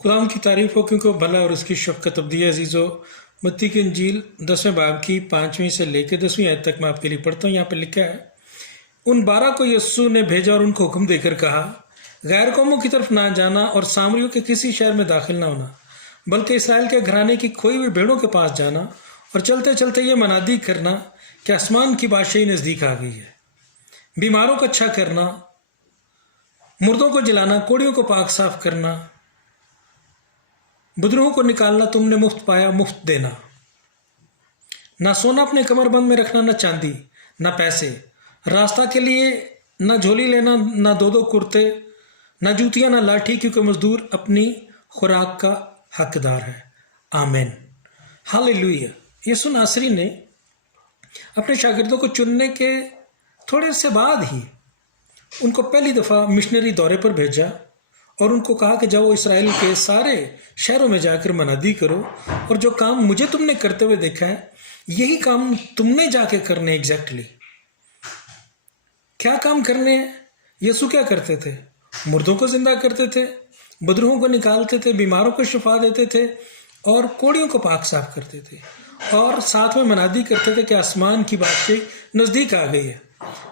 खुदाम की तारीफ हो क्योंकि वो भला और उसकी शफ़क़त अबदी है। अजीज़ो, मत्ती की इंजील 10वें बाब की 5वीं से लेकर 10वीं आयत तक मैं आपके लिए पढ़ता हूँ। यहाँ पर लिखा है, उन 12 को यीशु ने भेजा और उनको हुक्म देकर कहा, गैर कौमों की तरफ ना जाना और सामरियों के किसी शहर में दाखिल ना होना, बल्कि इसराइल के घराने की खोई हुई भेड़ों के पास जाना और चलते चलते ये मनादी करना कि आसमान की बादशाही नज़दीक आ गई है। बीमारों को अच्छा करना, मुर्दों को जलाना, कोड़ियों को पाक साफ करना, बुजुर्गों को निकालना तुमने मुफ्त पाया, मुफ्त देना। ना सोना अपने कमरबंद में रखना, ना चांदी, ना पैसे, रास्ता के लिए ना झोली लेना, ना दो कुर्ते, ना जूतियां, ना लाठी, क्योंकि मजदूर अपनी खुराक का हकदार है। आमीन, हालेलुया। यीशु नासरी ने अपने शागिर्दों को चुनने के थोड़े से बाद ही उनको पहली दफ़ा मिशनरी दौरे पर भेजा और उनको कहा कि जाओ इसराइल के सारे शहरों में जाकर मनादी करो और जो काम मुझे तुमने करते हुए देखा है यही काम तुमने जाके करने। एग्जैक्टली क्या काम करने हैं? यीशु क्या करते थे? मुर्दों को जिंदा करते थे, बुजुर्गों को निकालते थे, बीमारों को शिफा देते थे और कोड़ियों को पाक साफ करते थे और साथ में मनादी करते थे कि आसमान की बादशाही नज़दीक आ गई है।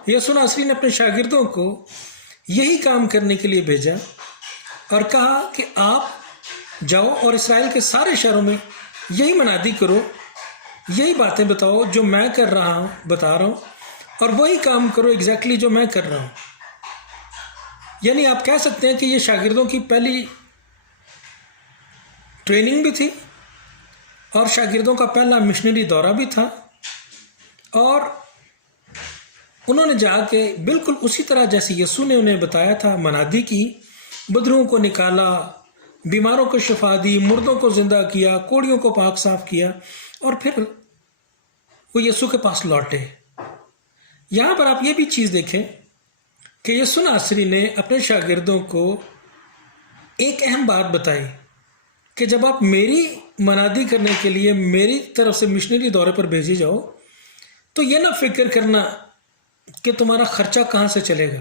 यीशु नासरी ने अपने शागिर्दों को यही काम करने के लिए भेजा और कहा कि आप जाओ और इसराइल के सारे शहरों में यही मनादी करो, यही बातें बताओ जो मैं कर रहा हूँ, बता रहा हूँ, और वही काम करो एग्जैक्टली जो मैं कर रहा हूँ। यानी आप कह सकते हैं कि ये शागिर्दों की पहली ट्रेनिंग भी थी और शागिर्दों का पहला मिशनरी दौरा भी था और उन्होंने जाके बिल्कुल उसी तरह जैसे यीशु ने उन्हें बताया था मनादी की, बुजुर्गों को निकाला, बीमारों को शिफा दी, मुर्दों को जिंदा किया, कोड़ियों को पाक साफ किया और फिर वो यीशु के पास लौटे। यहाँ पर आप ये भी चीज़ देखें कि यीशु नासरी ने अपने शागिर्दों को एक अहम बात बताई कि जब आप मेरी मनादी करने के लिए मेरी तरफ से मिशनरी दौरे पर भेजे जाओ तो ये ना फिक्र करना कि तुम्हारा खर्चा कहाँ से चलेगा।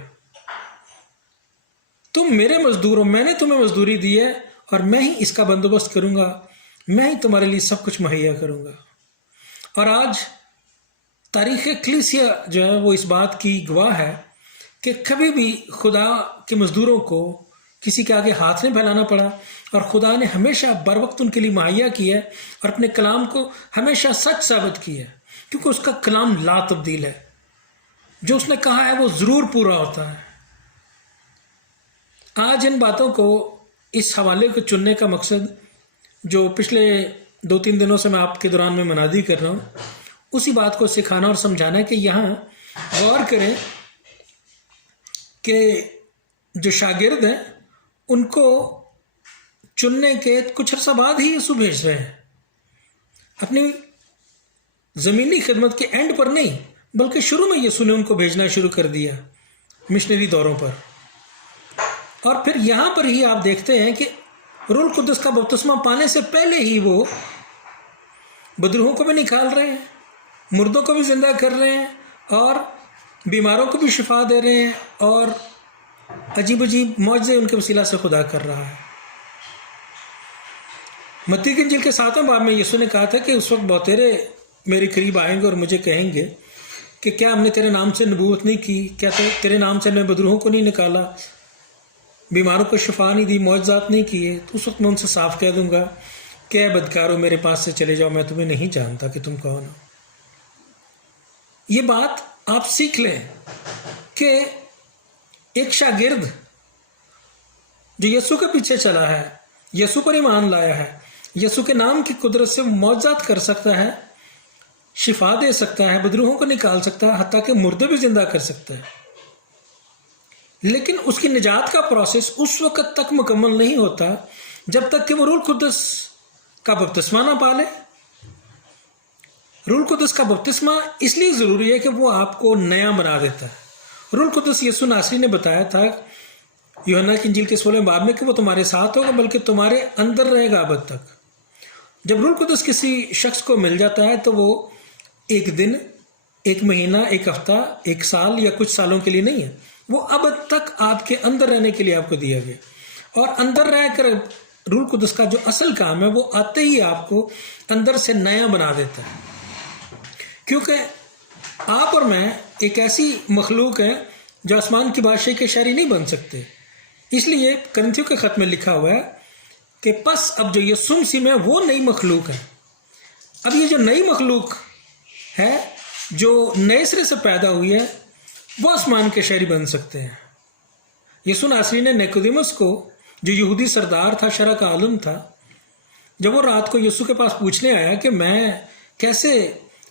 तुम मेरे मजदूर हो, मैंने तुम्हें मजदूरी दी है और मैं ही इसका बंदोबस्त करूँगा, मैं ही तुम्हारे लिए सब कुछ मुहैया करूँगा। और आज तारीख़ कलीसिया जो है वो इस बात की गवाह है कि कभी भी खुदा के मज़दूरों को किसी के आगे हाथ नहीं फैलाना पड़ा और खुदा ने हमेशा बर वक्त उनके लिए मुहैया किया है और अपने कलाम को हमेशा सच साबित किया है, क्योंकि उसका कलाम ला तब्दील है। जो उसने कहा है वो ज़रूर पूरा होता है। आज इन बातों को, इस हवाले को चुनने का मकसद जो पिछले 2-3 दिनों से मैं आपके दौरान में मनादी कर रहा हूँ, उसी बात को सिखाना और समझाना है कि यहाँ गौर करें कि जो शागिर्द हैं उनको चुनने के कुछ अर्सा बाद ही यीशु भेज रहे हैं। अपनी ज़मीनी खिदमत के एंड पर नहीं बल्कि शुरू में यीशु ने उनको भेजना शुरू कर दिया मिशनरी दौरों पर। और फिर यहाँ पर ही आप देखते हैं कि रूह कुद्दुस का बपतिस्मा पाने से पहले ही वो बुजुर्गों को भी निकाल रहे हैं, मुर्दों को भी जिंदा कर रहे हैं और बीमारों को भी शिफा दे रहे हैं और अजीब अजीब मौजज़े उनके वसीला से खुदा कर रहा है। मत्ती की इंजील के 7वें बाब में यीशु ने कहा था कि उस वक्त बहुतेरे मेरे करीब आएंगे और मुझे कहेंगे कि क्या हमने तेरे नाम से नबूवत नहीं की, क्या तेरे नाम से हमने बुजुर्गों को नहीं निकाला, बीमारों को शिफा नहीं दी, मौजज़ात नहीं किए। तो उस वक्त मैं उनसे साफ कह दूंगा कि बदकारो मेरे पास से चले जाओ, मैं तुम्हें नहीं जानता कि तुम कौन हो। ये बात आप सीख लें कि एक शागिर्द जो यीशु के पीछे चला है, यीशु पर ईमान लाया है, यीशु के नाम की कुदरत से मौजज़ात कर सकता है, शिफा दे सकता है, बुजुर्गों को निकाल सकता है, हत्ता के मुर्दे भी जिंदा कर सकता है। लेकिन उसकी निजात का प्रोसेस उस वक्त तक मुकम्मल नहीं होता जब तक कि वो रूह कुद्दुस का बपतिस्मा ना पाले। रूह कुद्दुस का बपतिस्मा इसलिए ज़रूरी है कि वो आपको नया बना देता है। रूह कुद्दुस यीशु नासरी ने बताया था यूहन्ना की इंजील के 16वें बाब में कि वो तुम्हारे साथ होगा बल्कि तुम्हारे अंदर रहेगा अब तक। जब रूह कुद्दुस किसी शख्स को मिल जाता है तो वो एक दिन, एक महीना, एक हफ्ता, एक साल या कुछ सालों के लिए नहीं है, वो अब तक आपके अंदर रहने के लिए आपको दिया गया। और अंदर रहकर روح القدس کا جو اصل کام ہے وہ آتے ہی آپ کو اندر سے نیا بنا دیتا ہے، کیونکہ آپ اور میں ایک ایسی مخلوق ہیں جو آسمان کی بادشاہی کے شہری نہیں بن سکتے۔ اس لیے کرنتھیوں کے خط میں لکھا ہوا ہے کہ پس اب جو یسوع مسیح میں وہ نئی مخلوق ہے۔ اب یہ جو نئی مخلوق ہے جو نئے سرے سے پیدا ہوئی ہے وہ آسمان کے شہری بن سکتے ہیں۔ یسوع ناصری نے نیکودیمس کو، جو یہودی سردار تھا، شرع کا عالم تھا، جب وہ رات کو یسوع کے پاس پوچھنے آیا کہ میں کیسے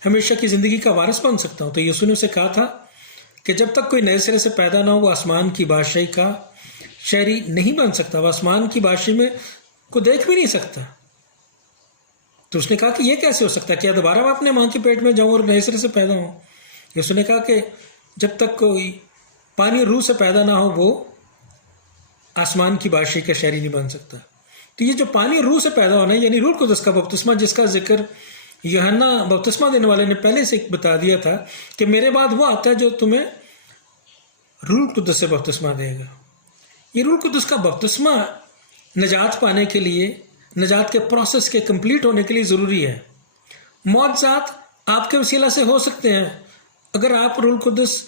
ہمیشہ کی زندگی کا وارث بن سکتا ہوں، تو یسوع نے اسے کہا تھا کہ جب تک کوئی نئے سرے سے پیدا نہ ہو وہ آسمان کی بادشاہی کا شہری نہیں بن سکتا، وہ آسمان کی بادشاہی میں کو دیکھ بھی نہیں سکتا۔ تو اس نے کہا کہ یہ کیسے ہو سکتا ہے، کیا دوبارہ میں اپنے ماں کے پیٹ میں جاؤں اور نئے سرے سے پیدا ہوں؟ یسوع نے کہا کہ جب تک کوئی پانی روح سے پیدا نہ ہو وہ آسمان کی بادشاہی کا شہری نہیں بن سکتا۔ تو یہ جو پانی روح سے پیدا ہونا ہے، یعنی روح القدس کا بپتسمہ، جس کا ذکر یوحنا بپتسمہ دینے والے نے پہلے سے بتا دیا تھا کہ میرے بعد وہ آتا ہے جو تمہیں روح القدس سے بپتسمہ دے گا۔ یہ روح القدس کا بپتسمہ نجات پانے کے لیے، نجات کے پروسیس کے کمپلیٹ ہونے کے لیے ضروری ہے۔ معجزات آپ کے وسیلہ سے ہو سکتے ہیں۔ اگر آپ روح القدس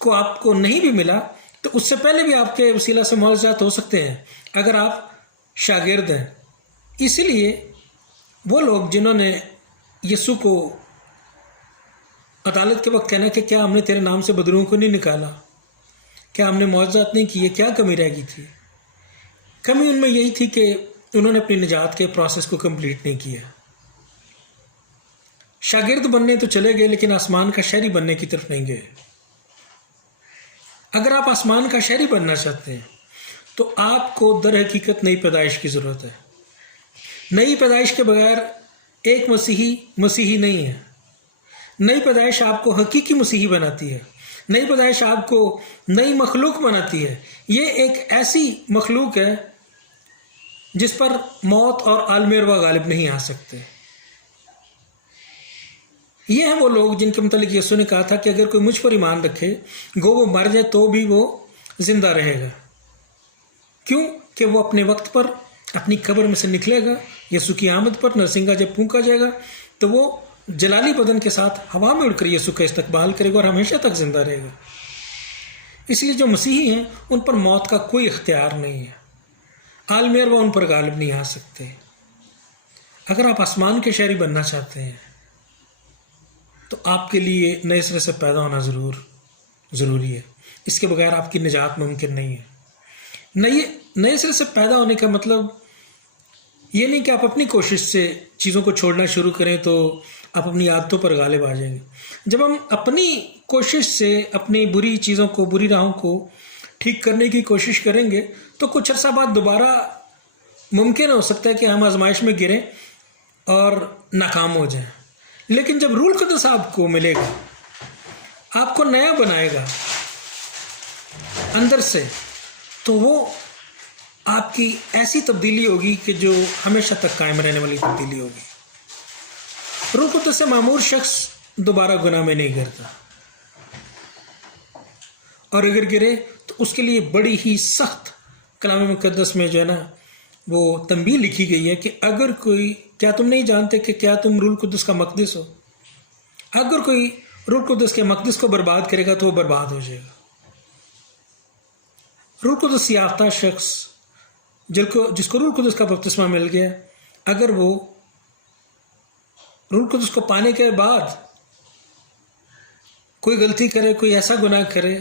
کو آپ کو نہیں بھی ملا تو اس سے پہلے بھی آپ کے وسیلہ سے معجزات ہو سکتے ہیں اگر آپ شاگرد ہیں۔ اسی لیے وہ لوگ جنہوں نے یسوع کو عدالت کے وقت کہنا کہ کیا ہم نے تیرے نام سے بدروہوں کو نہیں نکالا، کیا ہم نے معجزات نہیں کیے، کیا کمی رہ گئی تھی؟ کمی ان میں یہی تھی کہ انہوں نے اپنی نجات کے پروسیس کو کمپلیٹ نہیں کیا۔ شاگرد بننے تو چلے گئے لیکن آسمان کا شہری بننے کی طرف نہیں گئے۔ اگر آپ آسمان کا شہری بننا چاہتے ہیں تو آپ کو در حقیقت نئی پیدائش کی ضرورت ہے۔ نئی پیدائش کے بغیر ایک مسیحی نہیں ہے۔ نئی پیدائش آپ کو حقیقی مسیحی بناتی ہے۔ نئی پیدائش آپ کو نئی مخلوق بناتی ہے۔ یہ ایک ایسی مخلوق ہے جس پر موت اور عالم ارواح غالب نہیں آ سکتے۔ یہ ہیں وہ لوگ جن کے متعلق یسوع نے کہا تھا کہ اگر کوئی مجھ پر ایمان رکھے گو وہ مر جائے تو بھی وہ زندہ رہے گا۔ کیوں کہ وہ اپنے وقت پر اپنی قبر میں سے نکلے گا۔ یسوع کی آمد پر نرسنگا جب پھونکا جائے گا تو وہ جلالی بدن کے ساتھ ہوا میں اڑ کر یسوع کا استقبال کرے گا اور ہمیشہ تک زندہ رہے گا۔ اس لیے جو مسیحی ہیں ان پر موت کا کوئی اختیار نہیں ہے۔ عالم ارواح ان پر غالب نہیں آ سکتے۔ اگر آپ آسمان کے شہری بننا چاہتے ہیں تو آپ کے لیے نئے سرے سے پیدا ہونا ضروری ہے۔ اس کے بغیر آپ کی نجات ممکن نہیں ہے۔ نئے سرے سے پیدا ہونے کا مطلب یہ نہیں کہ آپ اپنی کوشش سے چیزوں کو چھوڑنا شروع کریں تو آپ اپنی عادتوں پر غالب آ جائیں گے۔ جب ہم اپنی کوشش سے اپنی بری چیزوں کو، بری راہوں کو ٹھیک کرنے کی کوشش کریں گے تو کچھ عرصہ بعد دوبارہ ممکن ہو سکتا ہے کہ ہم آزمائش میں گریں اور ناکام ہو جائیں۔ لیکن جب روح القدس آپ کو ملے گا، آپ کو نیا بنائے گا اندر سے، تو وہ آپ کی ایسی تبدیلی ہوگی کہ جو ہمیشہ تک قائم رہنے والی تبدیلی ہوگی۔ روح القدس سے معمور شخص دوبارہ گناہ میں نہیں گرتا، اور اگر گرے تو اس کے لیے بڑی ہی سخت کلام مقدس میں جو ہے نا وہ تنبیہ لکھی گئی ہے کہ اگر کوئی، کیا تم نہیں جانتے کہ کیا تم روح القدس کا مقدس ہو؟ اگر کوئی روح القدس کے مقدس کو برباد کرے گا تو وہ برباد ہو جائے گا۔ روح القدس یافتہ شخص جس کو روح القدس کا بپتسمہ مل گیا، اگر وہ روح القدس کو پانے کے بعد کوئی غلطی کرے، کوئی ایسا گناہ کرے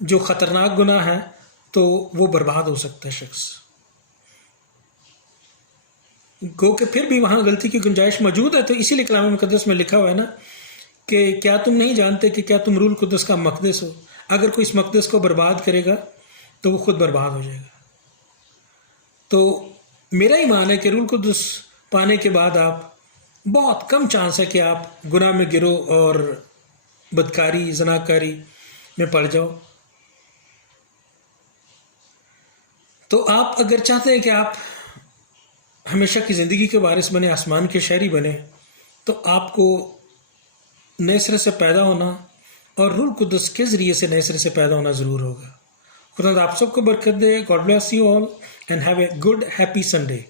جو خطرناک گناہ ہے، تو وہ برباد ہو سکتا ہے شخص۔ گو کہ پھر بھی وہاں غلطی کی گنجائش موجود ہے، تو اسی لیے کلام مقدس میں لکھا ہوا ہے نا کہ کیا تم نہیں جانتے کہ کیا تم روح القدس کا مقدس ہو؟ اگر کوئی اس مقدس کو برباد کرے گا تو وہ خود برباد ہو جائے گا۔ تو میرا ایمان ہے کہ روح القدس پانے کے بعد آپ بہت کم چانس ہے کہ آپ گناہ میں گرو اور بدکاری، زناکاری میں پڑ جاؤ۔ تو آپ اگر چاہتے ہیں کہ آپ ہمیشہ کی زندگی کے وارث بنے، آسمان کے شہری بنے، تو آپ کو نئے سرے سے پیدا ہونا اور روح القدس کے ذریعے سے نئے سرے سے پیدا ہونا ضرور ہوگا۔ خدا آپ سب کو برکت دے. God bless you all and have a good happy Sunday.